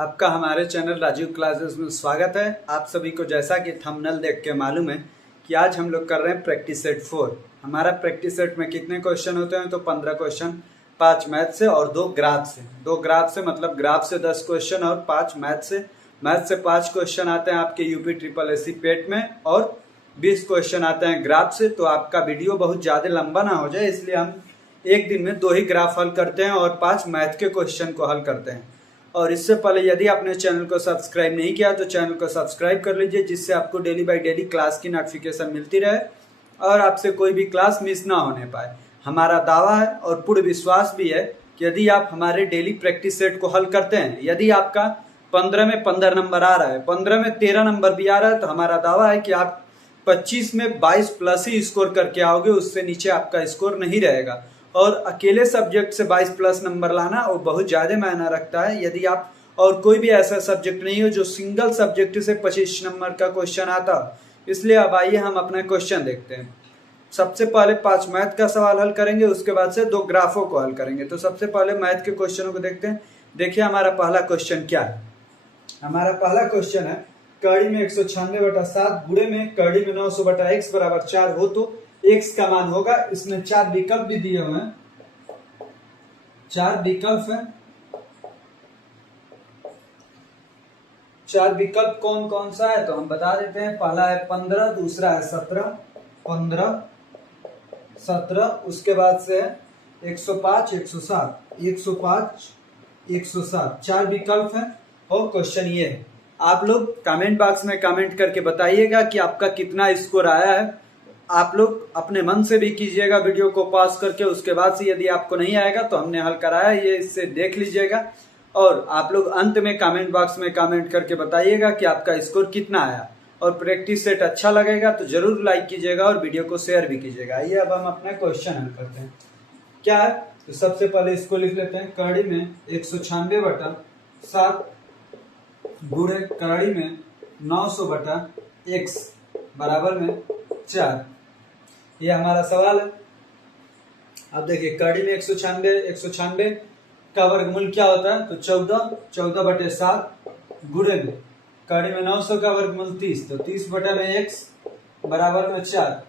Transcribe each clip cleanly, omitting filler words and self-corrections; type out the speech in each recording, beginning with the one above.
आपका हमारे channel Rajiv classes में स्वागत है। आप सभी को जैसा कि थंबनेल देख के मालूम है कि आज हम लोग कर रहे हैं प्रैक्टिस सेट 4। हमारा प्रैक्टिस सेट में कितने क्वेश्चन होते हैं? तो 15 क्वेश्चन, 5 मैथ से और 2 ग्राफ से। 2 ग्राफ से मतलब ग्राफ से 10 क्वेश्चन और 5 मैथ से। मैथ से 5 क्वेश्चन आते हैं आपके यूपी ट्रिपल एससी पेट में और 20 क्वेश्चन आते हैं ग्राफ से। तो आपका वीडियो बहुत ज़्यादा लंबा ना हो जाए, इसलिए हम एक दिन में 2 ही ग्राफ हल करते हैं और 5 मैथ के क्वेश्चन को हल करते हैं। और इससे पहले यदि आपने चैनल को सब्सक्राइब नहीं किया तो चैनल को सब्सक्राइब कर लीजिए, जिससे आपको डेली बाय डेली क्लास की नोटिफिकेशन मिलती रहे और आपसे कोई भी क्लास मिस ना होने पाए। हमारा दावा है और पूर्ण विश्वास भी है कि यदि आप हमारे डेली प्रैक्टिस सेट को हल करते हैं, यदि आपका 15 में 15 नंबर आ रहा है, 15 में 13 नंबर भी आ रहा है, तो हमारा दावा है कि आप 25 में 22 प्लस ही स्कोर करके आओगे, उससे नीचे आपका स्कोर नहीं रहेगा। और अकेले सब्जेक्ट से 22 प्लस नंबर लाना वो बहुत ज़्यादा मायना रखता है। यदि आप और कोई भी ऐसा सब्जेक्ट नहीं हो जो सिंगल सब्जेक्ट से 25 नंबर का क्वेश्चन आता, इसलिए अब आइए हम अपना क्वेश्चन देखते हैं। सबसे पहले 5 मैथ का सवाल हल करेंगे, उसके बाद से 2 ग्राफों को हल करेंगे। तो सबसे पहले मैथ के क्वेश्चनों को देखते हैं। देखिए हमारा पहला क्वेश्चन क्या है। हमारा पहला क्वेश्चन है कड़ी में 196/7 गुणे में कड़ी में 900/x बराबर 4 हो तो x का मान होगा। इसमें 4 विकल्प भी दिए हुए हैं, 4 विकल्प हैं। 4 विकल्प कौन कौन सा है तो हम बता देते हैं। पहला है 15, दूसरा है 17, 15, 17, उसके बाद से है 105, 107, 105, 107। 4 विकल्प हैं और क्वेश्चन ये है। आप लोग कमेंट बॉक्स में कमेंट करके बताइएगा कि आपका कितना स्कोर आया है। आप लोग अपने मन से भी कीजिएगा वीडियो को पॉज करके, उसके बाद से यदि आपको नहीं आएगा तो हमने हल कराया ये, इससे देख लीजिएगा। और आप लोग अंत में कमेंट बॉक्स में कमेंट करके बताइएगा कि आपका स्कोर कितना आया। और प्रैक्टिस सेट अच्छा लगेगा तो जरूर लाइक कीजिएगा और वीडियो को शेयर भी कीजिएगा। आइए अब हम अपना क्वेश्चन हल करते हैं। क्या है तो सबसे पहले इसको लिख लेते हैं। कड़ी में 196/7 गुणे कड़ी में 900/x बराबर में 4। ये हमारा सवाल है। अब देखिए कड़ी में 196 का वर्गमूल क्या होता है तो 14/7 गुणे में कड़ी में 900 का वर्गमूल 30, तो 30/x बराबर में 4।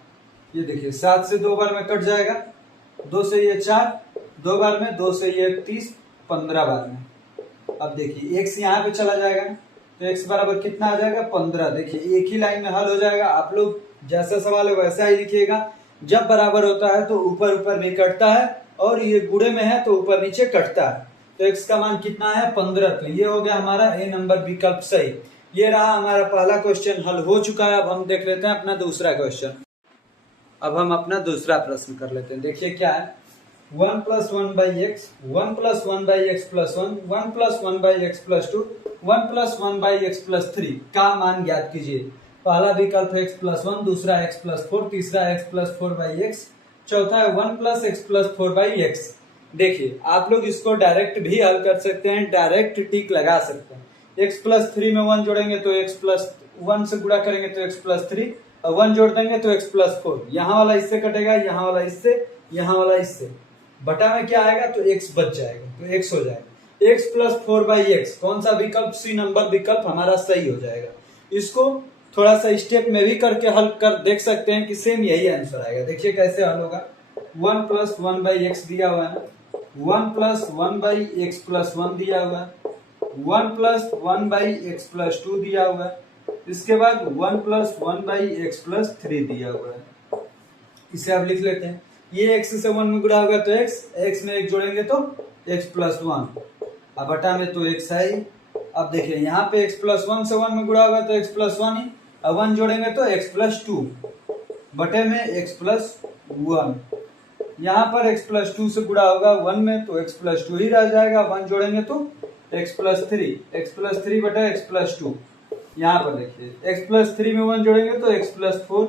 ये देखिए 7 से 2 बार में कट जाएगा, 2 से ये 4, 2 बार में, 2 से ये 30, 15 बार में। अब देखिए x यहाँ पे चला जाएगा तो x बराबर कितना आ जाएगा 15। देखिए एक ही लाइन में हल हो जाएगा। आप लोग जैसा सवाल है वैसा ही लिखिएगा। जब बराबर होता है तो ऊपर ऊपर भी कटता है और ये गुणे में है तो ऊपर नीचे कटता है। तो x का मान कितना है 15। तो ये हो गया हमारा ए नंबर विकल्प सही। ये रहा हमारा पहला क्वेश्चन हल हो चुका है। अब हम देख लेते हैं अपना दूसरा क्वेश्चन। अब हम अपना दूसरा प्रश्न कर लेते हैं। देखिए क्या है 1 + 1/x, 1 + 1/x + 1, 1 + 1/x + 2, 1 + 1/x + 3 का मान ज्ञात कीजिए। पहला विकल्प है x + 1, दूसरा x + 4, तीसरा x + 4/x, चौथा है 1 + x + 4/x। देखिए आप लोग इसको डायरेक्ट भी हल कर सकते हैं, डायरेक्ट टिक लगा सकते हैं। x + 3 में 1 जोड़ेंगे तो x + 1 से गुणा करेंगे तो x + 3, और 1 जोड़ देंगे तो x + 4। यहाँ वाला इससे कटेगा, यहाँ वाला इससे, यहाँ वाला इससे, बटा में क्या आएगा तो x बच जाएगा, तो x हो जाएगा। x + 4/x कौन सा विकल्प? सी नंबर विकल्प हमारा सही हो जाएगा। इसको थोड़ा सा स्टेप में भी करके हल कर देख सकते हैं कि सेम यही आंसर आएगा। देखिए कैसे हल होगा। 1 + 1/x दिया हुआ है, 1 + 1/x + 1 दिया हुआ है, 1 + 1/x + 2 दिया हुआ है, इसके बाद 1 + 1/x + 3 दिया हुआ है। इसे अब लिख लेते हैं। ये x से 1 में गुणा होगा तो x में 1 जोड़ेंगे तो x + 1, अब बटा में तो x है ही। अब देखिए यहाँ पे x + 1 से 1 में गुणा होगा तो x + 1 ही, अब 1 जोड़ेंगे तो x + 2, बटे में x + 1। यहाँ पर x + 2 से गुणा होगा 1 में तो x + 2 ही रह जाएगा, 1 जोड़ेंगे तो x + 3, x + 3 बटे x + 2। यहाँ पर देखिए x + 3 में 1 जोड़ेंगे तो x + 4,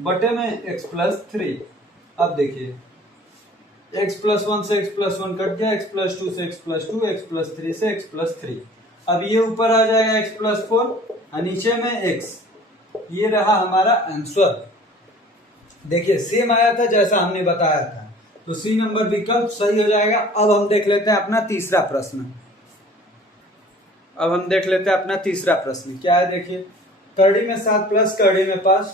बटे में x + 3। अब देखिए x + 1 से x + 1 कट गया, x + 2 से x + 2, x + 3 से x + 3। अब ये ऊपर आ जाएगा x + 4 और नीचे में x। ये रहा हमारा आंसर। देखिए सेम आया था जैसा हमने बताया था, तो सी नंबर विकल्प सही हो जाएगा। अब हम देख लेते हैं अपना तीसरा प्रश्न। अब हम देख लेते हैं अपना तीसरा प्रश्न क्या है। देखिए करड़ी में 7 प्लस करड़ी में 5,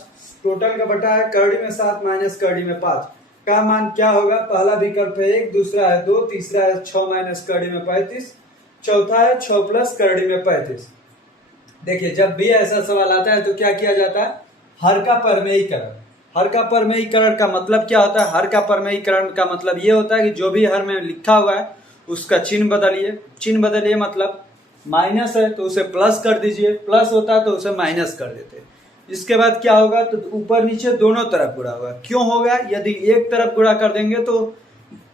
टोटल का बटा है करड़ी में 7 माइनस करड़ी में 5 का मान क्या होगा। पहला विकल्प है 1, दूसरा है 2, तीसरा है 6 माइनस करड़ी में 35, चौथा है 6 प्लस करड़ी में 35। देखिए जब भी ऐसा सवाल आता है तो क्या किया जाता है, हर का परमेयीकरण। हर का परमेयीकरण का मतलब क्या होता है, हर का परमेयीकरण का मतलब ये होता है कि जो भी हर में लिखा हुआ है उसका चिन्ह बदलिए। चिन्ह बदलिए मतलब माइनस है तो उसे प्लस कर दीजिए, प्लस होता है तो उसे माइनस कर देते। इसके बाद क्या होगा, तो ऊपर नीचे दोनों तरफ गुणा होगा। क्यों होगा, यदि एक तरफ गुणा कर देंगे तो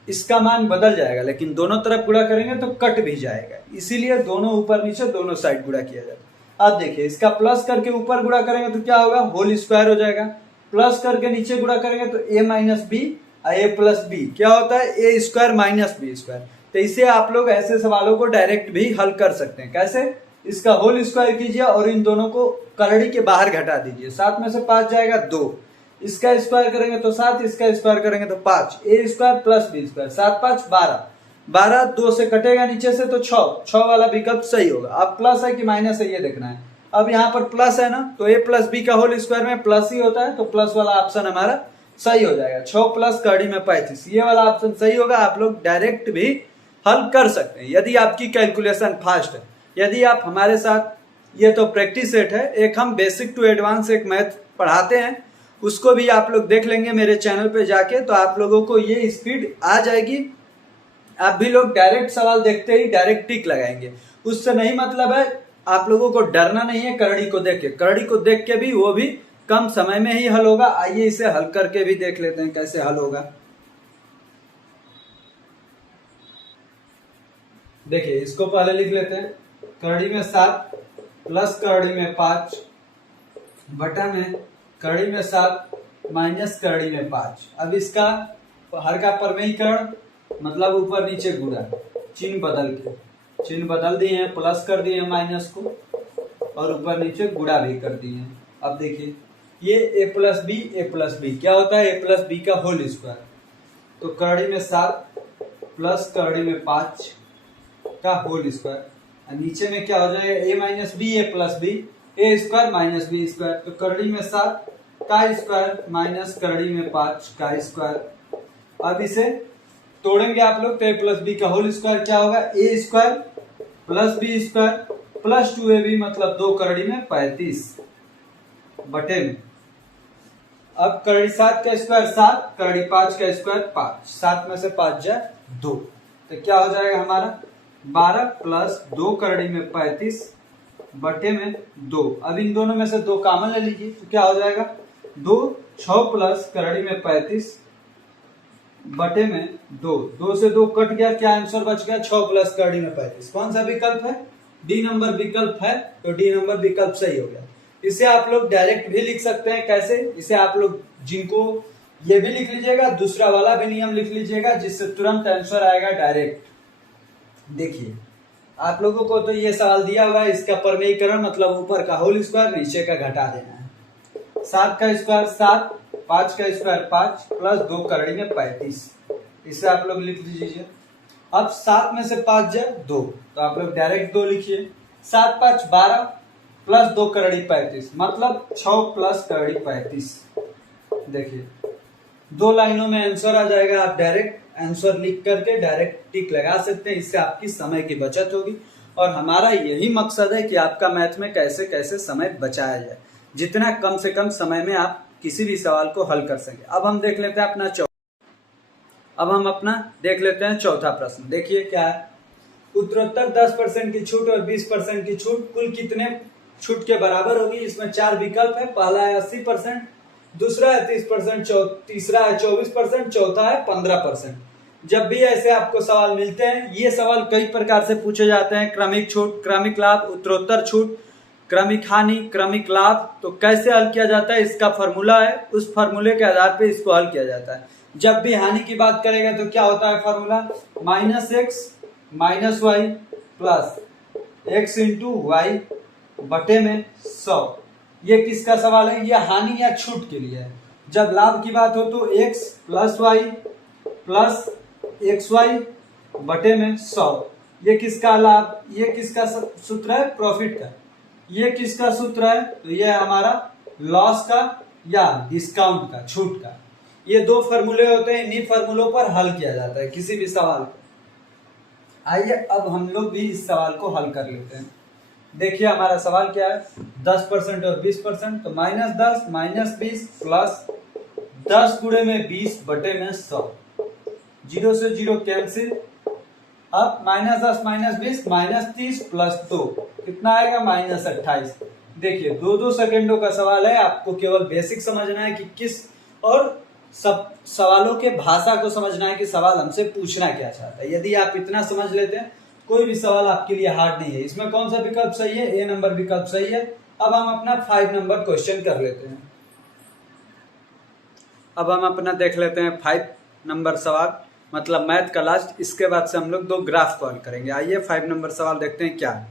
इसका मान बदल जाएगा, लेकिन दोनों तरफ गुणा करेंगे तो कट भी जाएगा, इसीलिए दोनों ऊपर नीचे दोनों साइड गुणा किया जाएगा। अब देखिए इसका प्लस करके ऊपर गुणा करेंगे तो क्या होगा, होल स्क्वायर हो जाएगा। प्लस करके नीचे गुणा करेंगे तो a minus B a plus B क्या होता है, A square minus B square. तो इसे आप लोग ऐसे सवालों को डायरेक्ट भी हल कर सकते हैं। कैसे, इसका होल स्क्वायर कीजिए और इन दोनों को करड़ी के बाहर घटा दीजिए। 7 में से 5 जाएगा 2, इसका स्क्वायर करेंगे तो 7, इसका स्क्वायर करेंगे तो 5, ए स्क्वायर प्लस बी स्क्वायर, 7 5 12, 12 2 से कटेगा नीचे से तो 6 वाला विकल्प सही होगा। अब प्लस है कि माइनस है ये देखना है। अब यहाँ पर प्लस है ना, तो ए प्लस बी का होल स्क्वायर में प्लस ही होता है, तो प्लस वाला ऑप्शन हमारा सही हो जाएगा। 6 प्लस करड़ी में 35 ये वाला ऑप्शन सही होगा। आप लोग डायरेक्ट भी हल कर सकते हैं यदि आपकी कैलकुलेशन फास्ट है। यदि आप हमारे साथ, ये तो प्रैक्टिस सेट है, एक हम बेसिक टू एडवांस एक मैथ पढ़ाते हैं, उसको भी आप लोग देख लेंगे मेरे चैनल पे जाके, तो आप लोगों को ये स्पीड आ जाएगी। आप भी लोग डायरेक्ट सवाल देखते ही डायरेक्ट टिक लगाएंगे। उससे नहीं मतलब है, आप लोगों को डरना नहीं है करड़ी को देख के। करड़ी को देख के भी वो भी कम समय में ही हल होगा। आइए इसे हल करके भी देख लेते हैं कैसे हल होगा। देखिए इसको पहले लिख लेते हैं, करड़ी में 7 प्लस करड़ी में 5 बटा में करड़ी में 7 माइनस करड़ी में 5। अब इसका हर का परमेयीकरण मतलब ऊपर नीचे गुणा, चिन्ह बदल दिए हैं, प्लस कर दिए हैं माइनस को और ऊपर नीचे गुणा भी कर दिए हैं। अब देखिए ये a प्लस बी क्या होता है, a प्लस बी का होल स्क्वायर। तो करड़ी में 7 प्लस करड़ी में 5 का होल स्क्वायर, नीचे में क्या हो जाएगा, a minus B A plus B, A square minus B square. तो करड़ी में 7 का स्क्वायर माइनस करड़ी में 5 का स्क्वायर। अब इसे तोड़ेंगे आप लोग तो a प्लस बी का होल स्क्वायर क्या होगा, A square plus B square plus 2ab मतलब 2 करड़ी में 35 बटे में। अब करड़ी 7 का स्क्वायर 7, करड़ी 5 का स्क्वायर 5, 7 में से 5 जाए 2, तो क्या हो जाएगा हमारा 12 प्लस 2 करड़ी में 35 बटे में 2। अब इन दोनों में से 2 कॉमन ले लीजिए तो क्या हो जाएगा 2, 6 प्लस करड़ी में 35 बटे में 2, 2 से 2 कट गया, क्या आंसर बच गया 6 प्लस करड़ी में 35। कौन सा विकल्प है, डी नंबर विकल्प है, तो डी नंबर विकल्प सही हो गया। इसे आप लोग डायरेक्ट भी लिख सकते हैं। कैसे, इसे आप लोग जिनको ये भी लिख लीजिएगा, दूसरा वाला भी नियम लिख लीजिएगा जिससे तुरंत आंसर आएगा डायरेक्ट। देखिए आप लोगों को तो ये सवाल दिया हुआ है, इसका परमेयीकरण मतलब ऊपर का होल स्क्वायर नीचे का घटा देना है। 7 का स्क्वायर 7, 5 का स्क्वायर 5 प्लस 2 करड़ी में 35, इसे आप लोग लिख दीजिए। अब 7 में से 5 जाए 2, तो आप लोग डायरेक्ट 2 लिखिए। 7 5 12 प्लस 2 करड़ी 35 मतलब 6 प्लस करड़ी 35। देखिए 2 लाइनों में आंसर आ जाएगा। आप डायरेक्ट आंसर लिख करके डायरेक्ट टिक लगा सकते हैं, इससे आपकी समय की बचत होगी। और हमारा यही मकसद है कि आपका मैथ में कैसे कैसे समय बचाया जाए, जितना कम से कम समय में आप किसी भी सवाल को हल कर सके। अब हम देख लेते हैं अपना चौथा प्रश्न। देखिए क्या है, उत्तरोत्तर 10% की छूट और 20% की छूट कुल कितने छूट के बराबर होगी। इसमें 4 विकल्प है, पहला है 80%, दूसरा है 30%, तीसरा है 24%, चौथा है 15%। जब भी ऐसे आपको सवाल मिलते हैं, ये सवाल कई प्रकार से पूछे जाते हैं, क्रमिक छूट, क्रमिक लाभ, उत्तरोत्तर छूट, क्रमिक हानि, क्रमिक लाभ। तो कैसे हल किया जाता है, इसका फॉर्मूला है, उस फॉर्मूले के आधार पे इसको हल किया जाता है। जब भी हानि की बात करेंगे तो क्या होता है formula, -x minus Y plus x into Y बटे में 100। ये किसका सवाल है, ये हानि या छूट के लिए है। जब लाभ की बात हो तो x plus Y plus xy बटे में 100, ये किसका लाभ, ये किसका सूत्र है, प्रॉफिट का। ये किसका सूत्र है, तो ये हमारा लॉस का या डिस्काउंट का, छूट का। ये दो फॉर्मूले होते हैं, इन्हीं फॉर्मूलों पर हल किया जाता है किसी भी सवाल को। आइए अब हम लोग भी इस सवाल को हल कर लेते हैं। देखिए हमारा सवाल क्या है, 10% और 20%, तो -10 -20 प्लस 10 गुणे में 20 बटे में 100, 0 से 0 कैंसिल। अब -10 -20 -30 प्लस 2 कितना आएगा, -28। देखिए 2-2 सेकेंडों का सवाल है, आपको केवल बेसिक समझना है कि किस, और सब सवालों के भाषा को समझना है कि सवाल हमसे पूछना क्या चाहता है। यदि आप इतना समझ लेते हैं, कोई भी सवाल आपके लिए हार्ड नहीं है। इसमें कौन सा विकल्प सही है, ए नंबर विकल्प सही है। अब हम अपना 5 नंबर क्वेश्चन कर लेते हैं। अब हम अपना देख लेते हैं 5 नंबर सवाल, मतलब मैथ का लास्ट। इसके बाद से हम लोग 2 ग्राफ को हल करेंगे। आइए 5 नंबर सवाल देखते हैं क्या है।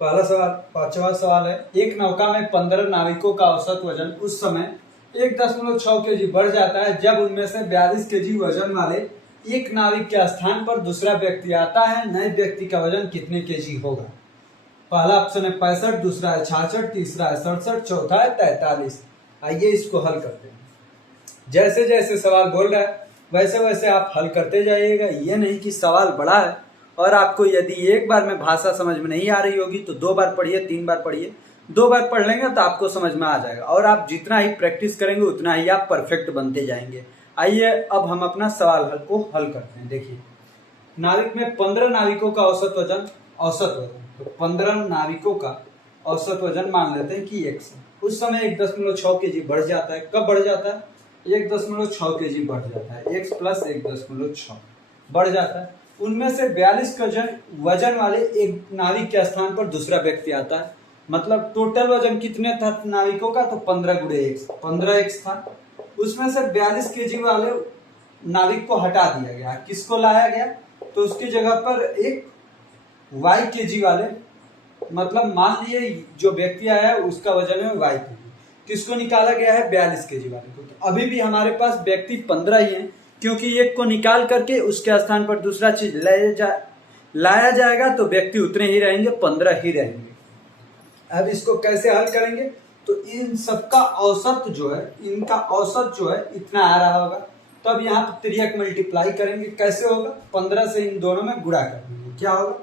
पहला सवाल, 5वां सवाल है, एक नौका में 15 नाविकों का औसत वजन उस समय 1.6 केजी बढ़ जाता है जब उनमें से 42 केजी वजन वाले एक नाविक के स्थान पर दूसरा व्यक्ति आता है। नए व्यक्ति का वजन कितने केजी होगा। पहला ऑप्शन है 65, दूसरा है 66, तीसरा है 67, चौथा है 43। आइए इसको हल करते हैं। जैसे जैसे सवाल बोल रहा है वैसे वैसे आप हल करते जाइएगा। ये नहीं कि सवाल बड़ा है और आपको यदि एक बार में भाषा समझ में नहीं आ रही होगी तो 2 बार पढ़िए, 3 बार पढ़िए। 2 बार पढ़ लेंगे तो आपको समझ में आ जाएगा, और आप जितना ही प्रैक्टिस करेंगे उतना ही आप परफेक्ट बनते जाएंगे। आइए अब हम अपना सवाल को हल करते हैं। देखिए नाविक में 15 नाविकों का औसत वजन, तो 15 नाविकों का औसत वजन मान लेते हैं कि 100। उस समय 1.6 केजी बढ़ जाता है। कब बढ़ जाता है, 1.6 केजी बढ़ जाता है। x प्लस 1.6 बढ़ जाता है। उनमें से 42 का वजन वाले एक नाविक के स्थान पर दूसरा व्यक्ति आता है। मतलब टोटल वजन कितने था नाविकों का, तो 15 गुणे x, 15x था। उसमें से 42 केजी वाले नाविक को हटा दिया गया। किसको लाया गया, तो उसकी जगह पर एक y केजी वाले, मतलब मान लिए जो व्यक्ति आया है उसका वजन है y केजी, किसको निकाला गया है, 42 केजी वाले को। तो अभी भी हमारे पास व्यक्ति 15 ही हैं, क्योंकि एक को निकाल करके उसके स्थान पर दूसरा चीज लाया जाएगा तो व्यक्ति उतने ही रहेंगे, 15 ही रहेंगे। अब इसको कैसे हल करेंगे, तो इन सबका औसत जो है, इनका औसत जो है इतना आ रहा होगा। तो अब यहाँ पर 3x मल्टीप्लाई करेंगे। कैसे होगा, 15 से इन दोनों में गुणा कर देंगे। क्या होगा,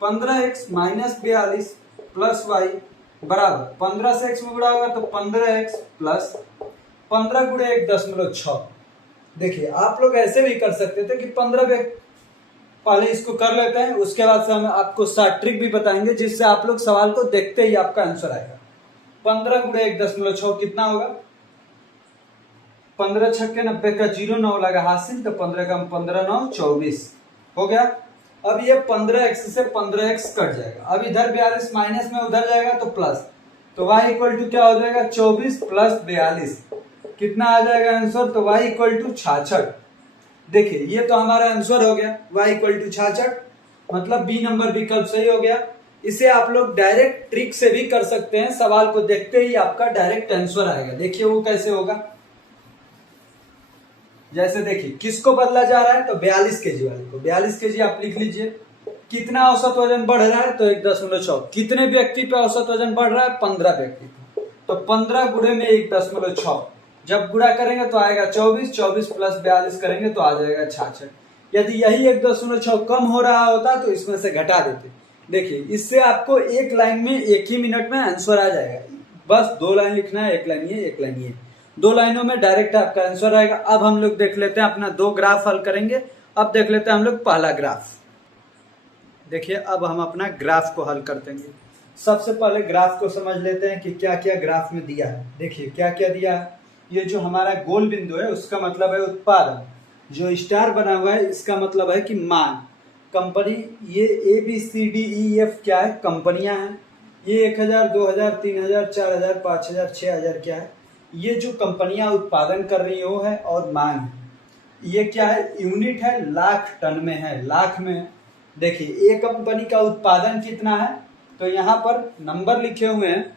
15x माइनस 42 प्लस y बराबर 15 से x में गुणा होगा तो 15x प्लस 15 गुणे 1.6। देखिए आप लोग ऐसे भी कर सकते थे कि 15 पहले इसको कर लेते हैं, उसके बाद से हम आपको शॉर्ट ट्रिक भी बताएंगे जिससे आप लोग सवाल को देखते ही आपका आंसर आएगा। 15 गुणे 1.6 कितना होगा, 15 छक्के 90 का 0 9 लगा हासिल, तो 15 का 15 9 24 हो गया। अब ये 15x से 15x कट जाएगा। अब इधर 42 माइनस में उधर जाएगा तो प्लस, तो y इक्वल टू क्या हो जाएगा, 24 प्लस 42 कितना आ जाएगा आंसर, तो y इक्वल टू 66। देखिए ये तो हमारा आंसर हो गया, y इक्वल टू 66, मतलब बी नंबर विकल्प सही हो गया। इसे आप लोग डायरेक्ट ट्रिक से भी कर सकते हैं, सवाल को देखते ही आपका डायरेक्ट आंसर आएगा। देखिए वो कैसे होगा, जैसे देखिए किसको बदला जा रहा है, तो 42 केजी वाले को। 42 केजी आप लिख लीजिए। कितना औसत वजन बढ़ रहा है, तो 1.6। कितने व्यक्ति पे औसत वजन बढ़ रहा है, 15 व्यक्ति पे। तो 15 गुणे में 1.6, जब गुणा करेंगे तो आएगा 24, 24 प्लस 42 करेंगे तो आ जाएगा 66। यदि यही 1.6 कम हो रहा होता तो इसमें से घटा देते। देखिए इससे आपको एक लाइन में एक ही मिनट में आंसर आ जाएगा। बस 2 लाइन लिखना है, एक लाइन ये, एक लाइन ये, 2 लाइनों में डायरेक्ट आपका आंसर आएगा। अब हम लोग देख लेते हैं अपना 2 ग्राफ हल करेंगे। अब देख लेते हैं हम लोग पहला ग्राफ। देखिए अब हम अपना ग्राफ को हल कर देंगे। सबसे पहले ग्राफ को समझ लेते हैं कि क्या क्या ग्राफ में दिया है। देखिए क्या क्या दिया है, ये जो हमारा गोल बिंदु है उसका मतलब है उत्पादन, जो स्टार बना हुआ है इसका मतलब है कि मान, कंपनी, ये ABCDEF क्या है, कंपनियां हैं। ये 1000, 2000, 3000, 4000, 5000, 6000 क्या है, ये जो कंपनियां उत्पादन कर रही हो है, और मांग है। ये क्या है, यूनिट है, लाख टन में है, लाख में। देखिए एक कंपनी का उत्पादन कितना है, तो यहाँ पर नंबर लिखे हुए हैं,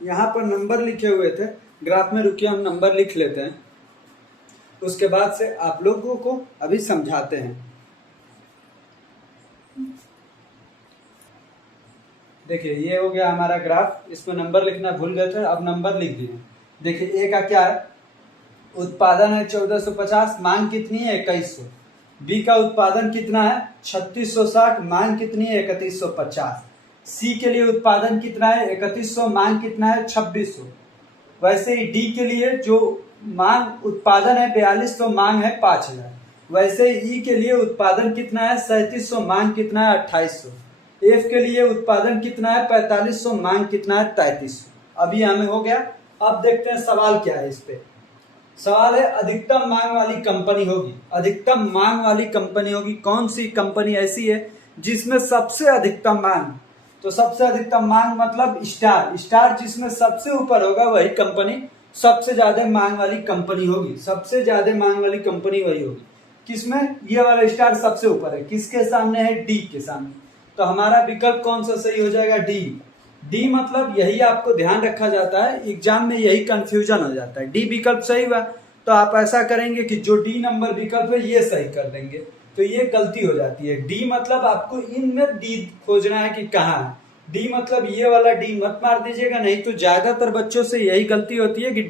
यहाँ पर नंबर लिखे हुए थे ग्राफ में। रुकिए हम नंबर लिख लेते हैं, उसके बाद से आप लोगों को अभी समझाते हैं। देखिए ये हो गया हमारा ग्राफ, इसमें नंबर लिखना भूल गए थे, अब नंबर लिख दिए। देखिए ए का क्या है, उत्पादन है 1450, मांग कितनी है 2100। बी का उत्पादन कितना है 3660, मांग कितनी है 3150। सी के लिए उत्पादन कितना है 3100, मांग कितना है 2600। वैसे ही डी के लिए जो मांग उत्पादन है 4200, मांग है 5000। वैसे ही ई के लिए उत्पादन कितना है 3700, मांग कितना है 2800। एफ के लिए उत्पादन कितना है 4500, मांग कितना है 3300। अभी हमें हो गया। अब देखते हैं सवाल क्या है इस पे। सवाल है अधिकतम मांग वाली कंपनी होगी, अधिकतम मांग वाली कंपनी होगी, कौन सी कंपनी ऐसी है जिसमें सबसे अधिकतम मांग। तो सबसे अधिकतम मांग मतलब स्टार, स्टार जिसमें सबसे ऊपर होगा वही कंपनी सबसे ज्यादा मांग वाली कंपनी होगी, सबसे ज्यादा मांग वाली कंपनी वही होगी। किसमें, ये वाला स्टार सबसे ऊपर है, किसके सामने है डी के सामने। तो हमारा विकल्प कौन सा सही हो जाएगा डी। डी मतलब यही आपको ध्यान रखा जाता है, एग्जाम में यही कंफ्यूजन हो जाता है। डी विकल्प सही हुआ तो आप ऐसा करेंगे कि जो डी नंबर विकल्प है ये सही कर देंगे, तो ये गलती हो जाती है। डी मतलब आपको इनमें डी खोजना है कि कहाँ है। डी मतलब ये वाला डी मत मार दीजिएगा, नहीं तो ज्यादातर बच्चों से यही गलती होती है कि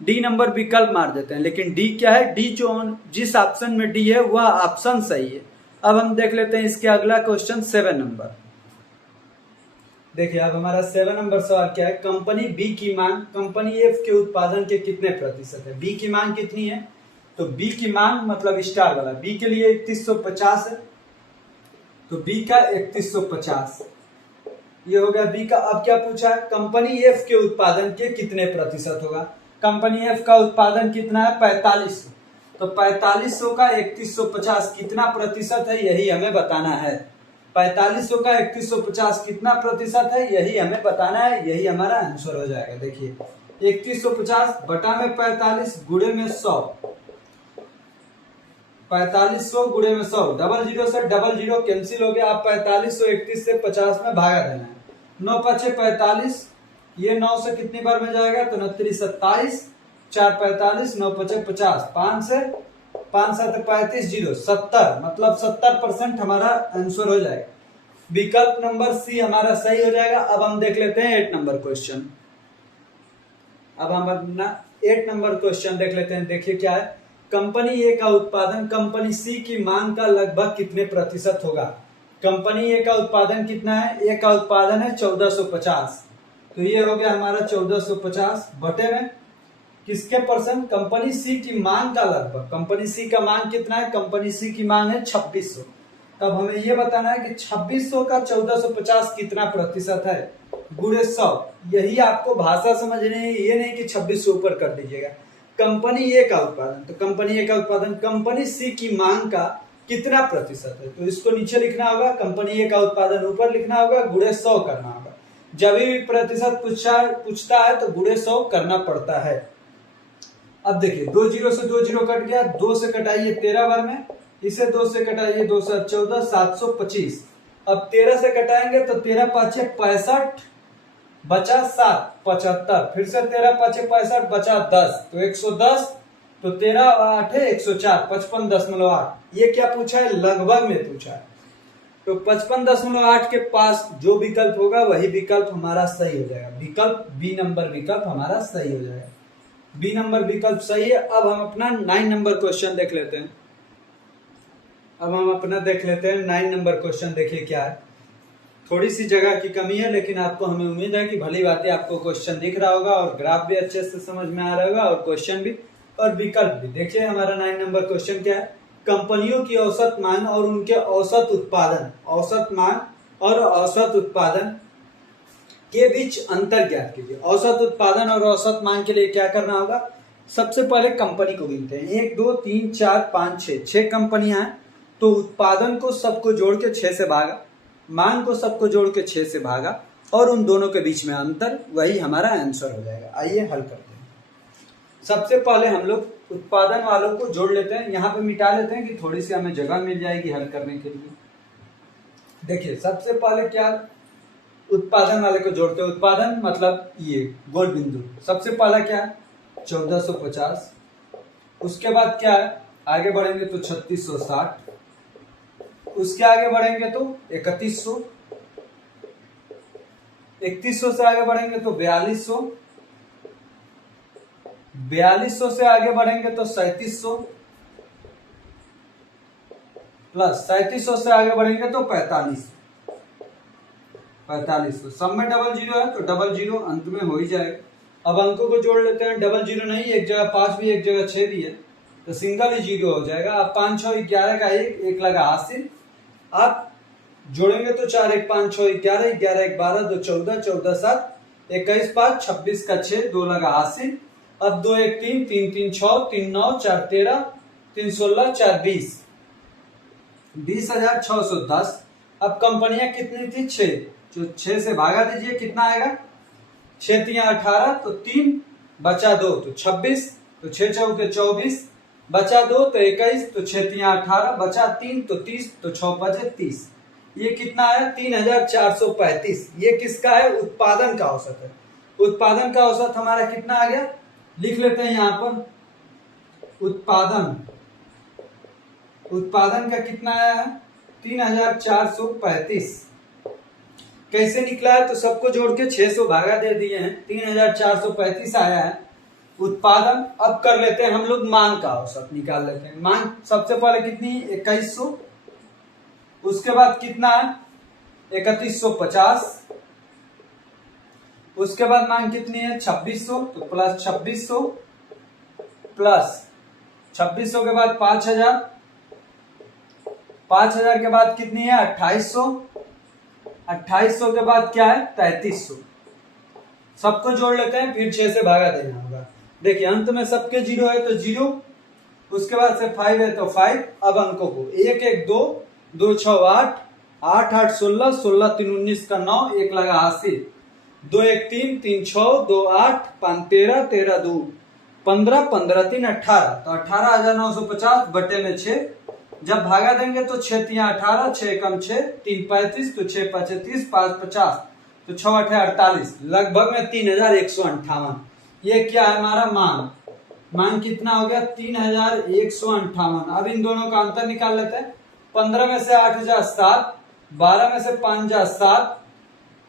डी नंबर विकल्प मार देते हैं। लेकिन डी क्या है, डी जो जिस ऑप्शन में डी है वह ऑप्शन सही है। अब हम देख लेते हैं इसके अगला क्वेश्चन 7 नंबर। देखिए अब हमारा 7 नंबर सवाल क्या है, कंपनी बी की मांग कंपनी एफ के उत्पादन के कितने प्रतिशत है। बी की मांग कितनी है, तो बी की मांग मतलब स्टार वाला, बी के लिए 3150 है, तो बी का 3150 ये हो गया बी का। अब क्या पूछा है, कंपनी एफ के उत्पादन के कितने प्रतिशत होगा। कंपनी एफ का उत्पादन कितना है 4500, तो 4500 का 3150 कितना प्रतिशत है यही हमें बताना है। 4500 का 3150 कितना प्रतिशत है यही हमें बताना है, यही हमारा आंसर हो जाएगा। देखिए 3150 बटा में 45 गुणे में 100, 4500 गुणे में 100, डबल जीरो से डबल जीरो कैंसिल हो गया। आप 4500 31 से 50 में भागा देना है। 9 पचे 45, ये 9 से कितनी बार में जाएगा तो 29 27, 4 45, 9 पचे 50, 5 से 5 7 35 जीरो 70, मतलब 70% हमारा आंसर हो जाएगा। विकल्प नंबर सी हमारा सही हो जाएगा। अब हम देख लेते हैं 8 नंबर क्वेश्चन। अब हम अपना 8 नंबर क्वेश्चन देख लेते हैं। देखिए क्या है, कंपनी ए का उत्पादन कंपनी सी की मांग का लगभग कितने प्रतिशत होगा। कंपनी ए का उत्पादन कितना है, ए का उत्पादन है 1450, तो ये हो गया हमारा 1450 बटे में किसके परसेंट, कंपनी सी की मांग का लगभग। कंपनी सी का मांग कितना है, कंपनी सी की मांग है 2600। तब हमें ये बताना है कि 2600 का 1450 कितना प्रतिशत है, गुणे 100। यही आपको भाषा समझनी है, ये नहीं कि 2600 ऊपर कर दीजिएगा। कंपनी ए का उत्पादन, तो कंपनी ए का उत्पादन कंपनी सी की मांग का कितना प्रतिशत है, तो इसको नीचे लिखना होगा, कंपनी ए का उत्पादन ऊपर लिखना होगा, गुणे 100 करना होगा। जब भी प्रतिशत पूछता है तो गुणे 100 करना पड़ता है। अब देखिए 2 जीरो से 2 जीरो कट गया, 2 से कटाइए 13 बार में, इसे 2 से कटाइए 2 से 14, 725। अब 13 से कटाएंगे तो 13 पाँचे 65 बचा 7 75, फिर से 13 पाँचे 65 बचा 10, तो 110, तो 13 8 है 104, 55.8। ये क्या पूछा है, लगभग में पूछा है। तो 55.8 के पास जो विकल्प होगा वही विकल्प हमारा सही हो जाएगा। विकल्प बी नंबर विकल्प हमारा सही हो जाएगा। बी नंबर विकल्प सही है। अब हम अपना 9 नंबर क्वेश्चन देख लेते हैं। अब हम अपना देख लेते हैं 9 नंबर क्वेश्चन। देखिए क्या है, थोड़ी सी जगह की कमी है, लेकिन आपको हमें उम्मीद है कि भली बातें आपको क्वेश्चन दिख रहा होगा और ग्राफ भी अच्छे से समझ में आ रहा होगा और क्वेश्चन भी और विकल्प भी। देखिए हमारा 9 नंबर क्वेश्चन क्या है, कंपनियों की औसत मांग और उनके औसत उत्पादन, औसत मांग और औसत उत्पादन के बीच अंतर ज्ञात कीजिए। औसत उत्पादन और औसत मांग के लिए क्या करना होगा, सबसे पहले कंपनी को गिनते हैं। 1 2 3 4 5 6, 6 कंपनियां हैं, तो उत्पादन को सबको जोड़ के 6 से भागा, मांग को सबको जोड़ के 6 से भागा और उन दोनों के बीच में अंतर, वही हमारा आंसर हो जाएगा। आइए हल करते हैं। सबसे पहले हम लोग उत्पादन वालों को जोड़ लेते हैं, यहाँ पे मिटा लेते हैं कि थोड़ी सी हमें जगह मिल जाएगी हल करने के लिए। देखिए सबसे पहले क्या, उत्पादन वाले को जोड़ते हैं। उत्पादन मतलब ये गोल बिंदु, सबसे पहला क्या है 1450, उसके बाद क्या है, आगे बढ़ेंगे तो 3660, उसके आगे बढ़ेंगे तो 3100, 3100 से आगे बढ़ेंगे तो 4200, 4200 से आगे बढ़ेंगे तो 3700, प्लस 3700 से आगे बढ़ेंगे तो 4500, 4500। सब में डबल जीरो है तो डबल जीरो अंत में हो ही जाएगा। अब अंकों को जोड़ लेते हैं, डबल जीरो नहीं, एक जगह 5 भी एक जगह 6 भी है तो सिंगल ही जीरो हो जाएगा। अब 5 6 11 का एक लगा हासिल, आप जोड़ेंगे तो 4 1 5 6 11, 11 1 12, 2 14, 14 7 21 5, 26 का 6, 2 लगा हासिल। अब 2 1 3, 3 3 6, 3 9, 4 13, 3 16, 4 20, 20,610। अब कंपनियां कितनी थी? 6, जो 6 से भागा दीजिए कितना आएगा? 6 3 18, तो 3 बचा 2 तो 26, तो 6 चौके 24, बचा 2 तो 21, तो 6 3 18, बचा 3 तो 30, तो 6 5 30। ये कितना आया? 3,435। ये किसका है? उत्पादन का औसत है। उत्पादन का औसत हमारा कितना आ गया? लिख लेते हैं यहां पर, उत्पादन का कितना आया है? 3,435। कैसे निकला है? तो सबको जोड़ के 600 भागा दे दिए हैं, 3,435 आया है उत्पादन। अब कर लेते हैं हम लोग मांग का औसत निकाल लेते हैं। मांग सबसे पहले कितनी? 2100, उसके बाद कितना है? 3150, उसके बाद मांग कितनी है? 2600, तो प्लस 2600, प्लस 2600 के बाद 5000, 5000 के बाद कितनी है? 2800, 2800 के बाद क्या है? 3300। सबको जोड़ लेते हैं, फिर 6 से भागा देना होगा। देखिए अंत में सबके जीरो है तो जीरो, उसके बाद से 5 है तो 5। अब अंकों को 1 1 2, 2 6 8, 8 8 16, 16 3 19 का 9, 1 लगा हासिल। 2 1 3, 3 6, 2 8, 5 13, 13 2 15, 15 3 18, तो 18,950 बटे में 6। जब भागा देंगे तो 6 3 18, 6 कम 6, 3 35, तो 6 5 30, 5 50, तो 6 8 48, लगभग में 3,158। ये क्या है? हमारा मांग कितना हो गया? 3,158। अब इन दोनों का अंतर निकाल लेते हैं। 15 में से 8 जा 7, 12 में से 5 जा 7,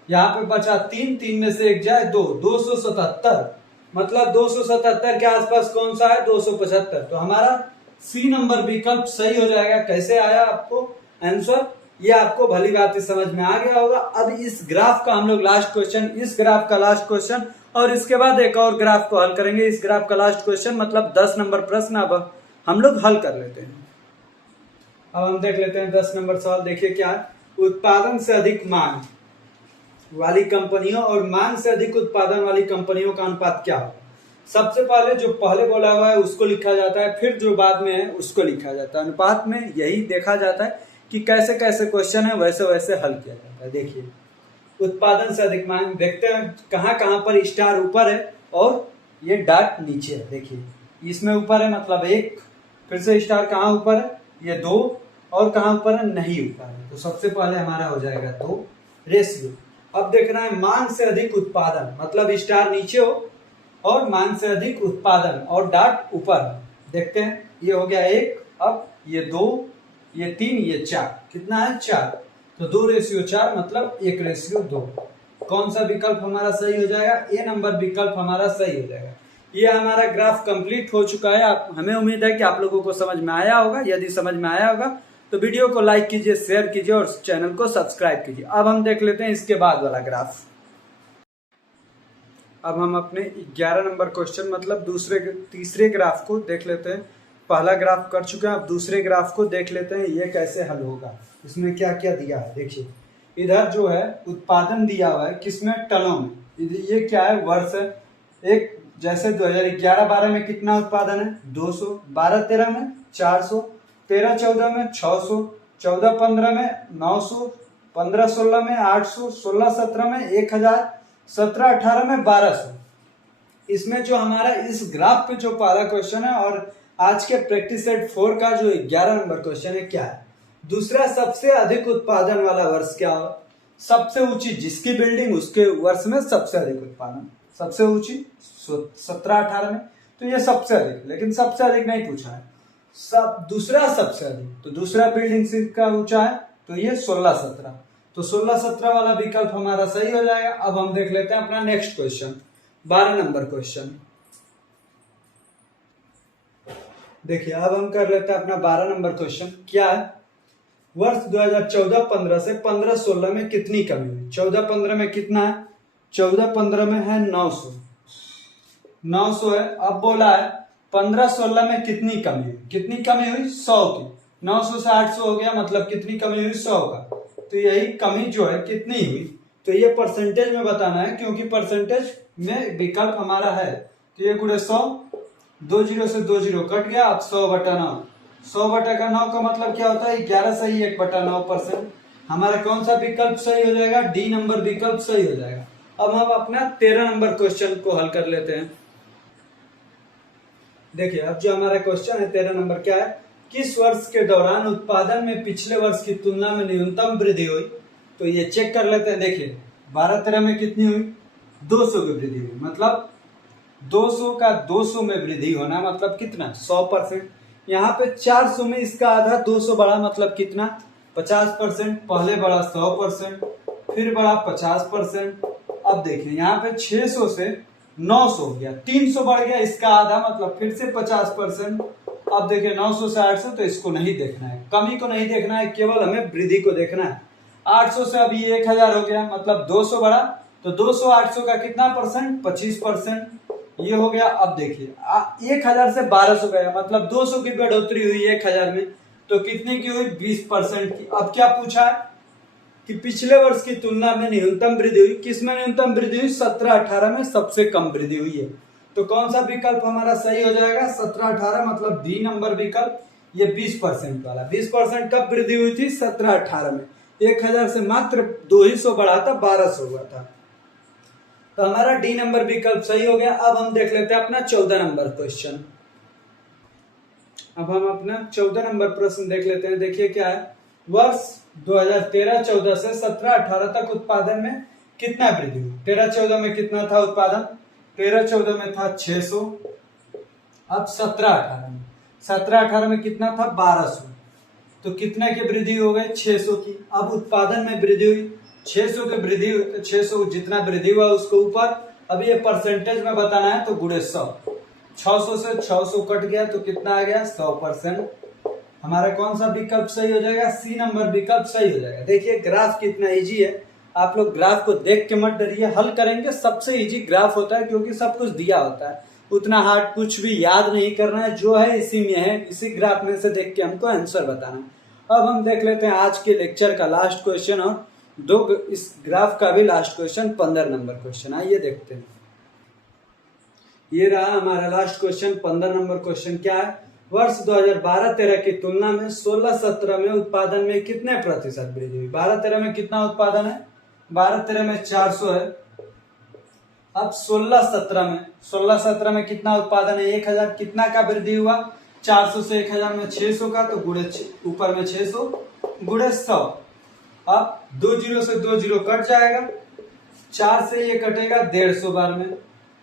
यहाँ पे बचा 3, 3 में से 1 जाए 2, 277। मतलब 277 के आसपास कौन सा है? 275। तो हमारा सी नंबर विकल्प सही हो जाएगा। कैसे आया आपको आंसर? ये आपको भली बात समझ में आ गया होगा। अब इस ग्राफ का हम लोग लास्ट क्वेश्चन, इस ग्राफ का लास्ट क्वेश्चन और इसके बाद एक और ग्राफ को हल करेंगे। इस ग्राफ का लास्ट क्वेश्चन मतलब 10 नंबर प्रश्न अब हम लोग हल कर लेते हैं। अब हम देख लेते हैं 10 नंबर सवाल। देखिए क्या है? उत्पादन से अधिक मांग वाली कंपनियों और मांग से अधिक उत्पादन वाली कंपनियों का अनुपात क्या होगा? सबसे पहले जो पहले बोला हुआ है उसको लिखा जाता है, फिर जो बाद में है उसको लिखा जाता है। अनुपात में यही देखा जाता है कि कैसे कैसे क्वेश्चन है वैसे वैसे हल किया जाता है। देखिए उत्पादन से अधिक मांग, देखते हैं कहां कहां पर स्टार ऊपर है और ये डॉट नीचे है। देखिए इसमें ऊपर है मतलब 1, फिर से स्टार कहां ऊपर है? ये 2, और कहां ऊपर है? नहीं ऊपर है। तो सबसे पहले हमारा हो जाएगा 2 रेशियो। अब देखना है मांग से अधिक उत्पादन, मतलब स्टार नीचे हो और मांग से अधिक उत्पादन और डॉट ऊपर। देखते हैं, ये हो गया 1, अब ये 2, ये 3, ये 4। कितना है? 4। तो 2:4 मतलब 1:2। कौन सा विकल्प हमारा सही हो जाएगा? ए नंबर विकल्प हमारा सही हो जाएगा। ये हमारा ग्राफ कंप्लीट हो चुका है। हमें उम्मीद है कि आप लोगों को समझ में आया होगा। यदि समझ में आया होगा तो वीडियो को लाइक कीजिए, शेयर कीजिए और चैनल को सब्सक्राइब कीजिए। अब हम देख लेते हैं इसके बाद वाला ग्राफ। अब हम अपने 11 नंबर क्वेश्चन मतलब तीसरे ग्राफ को देख लेते हैं। पहला ग्राफ कर चुके हैं, अब दूसरे ग्राफ को देख लेते हैं ये कैसे हल होगा। इसमें क्या क्या दिया है देखिए। इधर जो है उत्पादन दिया हुआ है किसमें? टनों में। ये क्या है? वर्ष है। एक जैसे 2011-12 में कितना उत्पादन है? 200, 12-13 में 400, 13-14 में 600, 14-15 में 900, 15-16 में 800, 16-17 में 1000, 17-18 में 1200। इसमें जो हमारा इस ग्राफ पे जो पहला क्वेश्चन है और आज के प्रैक्टिस सेट 4 का जो 11 नंबर क्वेश्चन है क्या है? दूसरा सबसे अधिक उत्पादन वाला वर्ष क्या हो? सबसे ऊंची जिसकी बिल्डिंग उसके वर्ष में सबसे अधिक उत्पादन। सबसे ऊंची 17-18 में, तो ये सबसे अधिक, लेकिन सबसे अधिक नहीं पूछा है। दूसरा सबसे अधिक, तो दूसरा बिल्डिंग का ऊंचा है तो ये 16-17। तो 16-17 वाला विकल्प हमारा सही हो जाएगा। अब हम देख लेते हैं अपना नेक्स्ट क्वेश्चन, 12 नंबर क्वेश्चन। देखिए अब हम कर लेते हैं अपना 12 नंबर क्वेश्चन। क्या है, वर्ष 2014-15 से 15-16 में कितनी कमी हुई? 14-15 में कितना है? 14-15 में है 900, 900 है। अब बोला है 15-16 में कितनी कमी हुई? कितनी कमी हुई? 100 की। 900 से 800 हो गया, मतलब कितनी कमी हुई? 100 का। तो यही कमी जो है कितनी हुई, तो ये परसेंटेज में बताना है, क्योंकि परसेंटेज में विकल्प हमारा है। तो ये गुणे 100, 2 जीरो से 2 जीरो कट गया। अब 100/9, 100/9 का मतलब क्या होता है? 11 सही 1/9%। हमारा कौन सा विकल्प सही हो जाएगा? डी नंबर विकल्प सही हो जाएगा। अब हम अपना 13 नंबर क्वेश्चन को हल कर लेते हैं। देखिए अब जो हमारा क्वेश्चन है 13 नंबर, क्या है, किस वर्ष के दौरान उत्पादन में पिछले वर्ष की तुलना में न्यूनतम वृद्धि हुई? तो ये चेक कर लेते हैं। देखिए 12-13 में कितनी हुई? 200 की वृद्धि हुई, मतलब 200 का 200 में वृद्धि होना मतलब कितना? 100%। यहाँ पे 400 में इसका आधा 200 बढ़ा, मतलब कितना? 50%। पहले बढ़ा 100%, फिर बढ़ा 50%। अब देखिए यहाँ पे 600 से 900 हो गया, 300 बढ़ गया, इसका आधा मतलब फिर से 50%। अब देखिए 900 से 800, तो इसको नहीं देखना है, कमी को नहीं देखना है, केवल हमें वृद्धि को देखना है। 800 से अभी 1000 हो गया, मतलब 200 बढ़ा, तो 200 800 का कितना परसेंट? 25%। ये हो गया। अब देखिए 1000 से 1200 गया, मतलब 200 की बढ़ोतरी हुई 1000 में, तो कितने की हुई? 20% की। अब क्या पूछा है कि पिछले वर्ष की तुलना में न्यूनतम वृद्धि हुई। किसमें न्यूनतम वृद्धि हुई? 17-18 में सबसे कम वृद्धि हुई है। तो कौन सा विकल्प हमारा सही हो जाएगा? 17-18, मतलब डी नंबर विकल्प। ये 20% वाला, 20% कब वृद्धि हुई थी? 17-18 में। 1000 से मात्र 200 बढ़ा था, 1200 हुआ था। तो हमारा डी नंबर विकल्प सही हो गया। अब हम देख लेते हैं अपना 14 नंबर क्वेश्चन। अब हम अपना 14 नंबर प्रश्न देख लेते हैं। देखिए क्या है, वर्ष 2013-14 से 17-18 तक उत्पादन में कितना वृद्धि हुई? 13-14 में कितना था उत्पादन? 13-14 में था 600। अब 17-18 में कितना था? 1200। तो कितने की वृद्धि हो गई? 600 की। अब उत्पादन में वृद्धि हुई 600 की वृद्धि हुई, तो 600 जितना वृद्धि हुआ उसको ऊपर, अब ये परसेंटेज में बताना है, तो गुणे 100। 600 से 600 कट गया, तो कितना आ गया? 100%। हमारा कौन सा विकल्प सही हो जाएगा? सी नंबर विकल्प सही हो जाएगा। देखिए ग्राफ कितना इजी है, आप लोग ग्राफ को देख के मत डरिए, हल करेंगे सबसे इजी ग्राफ होता है, क्योंकि सब कुछ दिया होता है, उतना हार्ड कुछ भी याद नहीं करना है, जो है इसी में है, इसी ग्राफ में से देख के हमको आंसर बताना है। अब हम देख लेते हैं आज के लेक्चर का लास्ट क्वेश्चन, और इस ग्राफ का भी लास्ट क्वेश्चन, 15 नंबर क्वेश्चन। आइए देखते हैं। ये रहा हमारा लास्ट क्वेश्चन, 15 नंबर क्वेश्चन। क्या है, वर्ष 2012-13 की तुलना में 16-17 में उत्पादन में कितने प्रतिशत वृद्धि हुई? 12-13 में कितना उत्पादन है? 12-13 में 400 है। अब 16-17 में कितना उत्पादन है? 1000। कितना का वृद्धि हुआ? 400 से 1000 में 600 का, तो गुणे ऊपर में 600 गुणे 100। अब 2 जीरो से 2 जीरो कट जाएगा, 4 से ये कटेगा 150 बार में,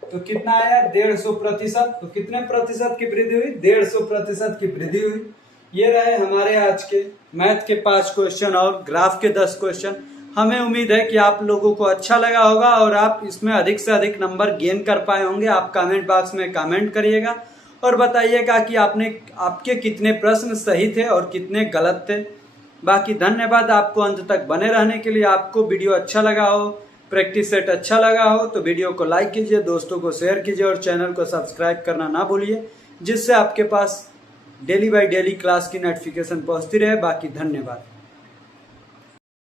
तो कितना आया? 150%। तो कितने प्रतिशत की वृद्धि हुई? 150% की वृद्धि हुई। ये रहे हमारे आज के मैथ के 5 क्वेश्चन और ग्राफ के 10 क्वेश्चन। हमें उम्मीद है कि आप लोगों को अच्छा लगा होगा और आप इसमें अधिक से अधिक नंबर गेन कर पाए होंगे। आप कमेंट बॉक्स में कमेंट करिएगा और बताइएगा कि आपके कितने प्रश्न सही थे और कितने गलत थे। बाकी धन्यवाद आपको अंत तक बने रहने के लिए। आपको वीडियो अच्छा लगा हो, प्रैक्टिस सेट अच्छा लगा हो, तो वीडियो को लाइक कीजिए, दोस्तों को शेयर कीजिए और चैनल को सब्सक्राइब करना ना भूलिए, जिससे आपके पास डेली बाय डेली क्लास की नोटिफिकेशन पहुंचती रहे। बाकी धन्यवाद।